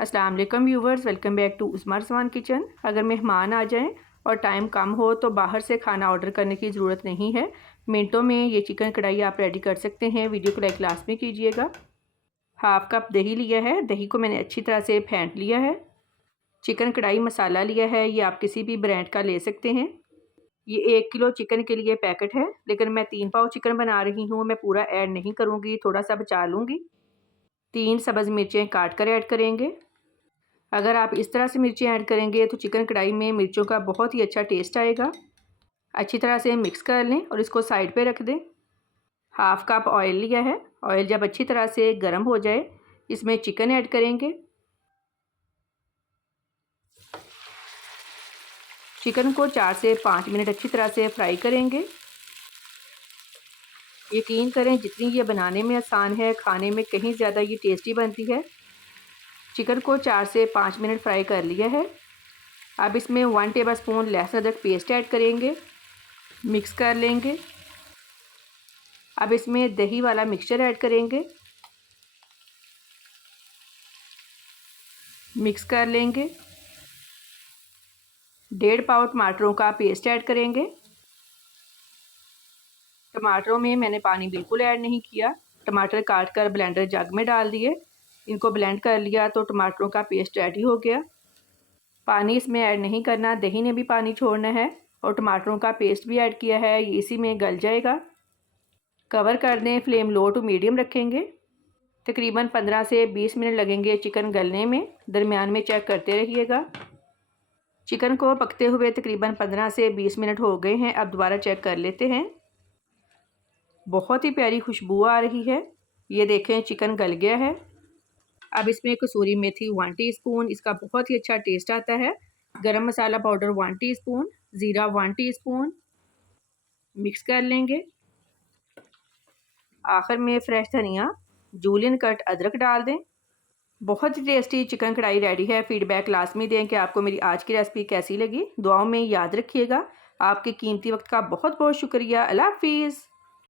अस्सलाम वालेकुम viewers, welcome back to Usma Rizwan kitchen. अगर मेहमान आ जाएं और टाइम कम हो तो बाहर से खाना ऑर्डर करने की ज़रूरत नहीं है। मिनटों में ये चिकन कढ़ाई आप रेडी कर सकते हैं। वीडियो को लाइक लास्ट में कीजिएगा। हाफ़ कप दही लिया है, दही को मैंने अच्छी तरह से फेंट लिया है। चिकन कढ़ाई मसाला लिया है, ये आप किसी भी ब्रांड का ले सकते हैं। ये 1 किलो चिकन के लिए पैकेट है, लेकिन मैं 3 पाव चिकन बना रही हूँ। मैं पूरा ऐड नहीं करूँगी, थोड़ा सा बचा लूँगी। 3 सब्ज़ मिर्चें काट कर ऐड करेंगे। अगर आप इस तरह से मिर्ची ऐड करेंगे तो चिकन कढ़ाई में मिर्चों का बहुत ही अच्छा टेस्ट आएगा। अच्छी तरह से मिक्स कर लें और इसको साइड पे रख दें। हाफ़ कप ऑयल लिया है। ऑयल जब अच्छी तरह से गर्म हो जाए, इसमें चिकन ऐड करेंगे। चिकन को 4 से 5 मिनट अच्छी तरह से फ्राई करेंगे। यकीन करें, जितनी ये बनाने में आसान है, खाने में कहीं ज़्यादा ये टेस्टी बनती है। चिकन को 4 से 5 मिनट फ्राई कर लिया है। अब इसमें 1 टेबलस्पून लहसुन अदरक पेस्ट ऐड करेंगे, मिक्स कर लेंगे। अब इसमें दही वाला मिक्सचर ऐड करेंगे, मिक्स कर लेंगे। 1.5 पाव टमाटरों का पेस्ट ऐड करेंगे। टमाटरों में मैंने पानी बिल्कुल ऐड नहीं किया। टमाटर काट कर ब्लेंडर जग में डाल दिए, इनको ब्लेंड कर लिया तो टमाटरों का पेस्ट रेडी हो गया। पानी इसमें ऐड नहीं करना, दही ने भी पानी छोड़ना है और टमाटरों का पेस्ट भी ऐड किया है, ये इसी में गल जाएगा। कवर कर दें, फ्लेम लो टू मीडियम रखेंगे। तकरीबन 15 से 20 मिनट लगेंगे चिकन गलने में, दरमियान में चेक करते रहिएगा। चिकन को पकते हुए तकरीबन 15 से 20 मिनट हो गए हैं। अब दोबारा चेक कर लेते हैं। बहुत ही प्यारी खुशबू आ रही है। ये देखें, चिकन गल गया है। अब इसमें कसूरी मेथी 1 टीस्पून, इसका बहुत ही अच्छा टेस्ट आता है। गरम मसाला पाउडर 1 टीस्पून, ज़ीरा 1 टीस्पून, मिक्स कर लेंगे। आखिर में फ्रेश धनिया, जूलियन कट अदरक डाल दें। बहुत ही टेस्टी चिकन कढ़ाई रेडी है। फीडबैक लाजमी दें कि आपको मेरी आज की रेसिपी कैसी लगी। दुआओं में याद रखिएगा। आपके कीमती वक्त का बहुत बहुत शुक्रिया। अल्लाह हाफिज़।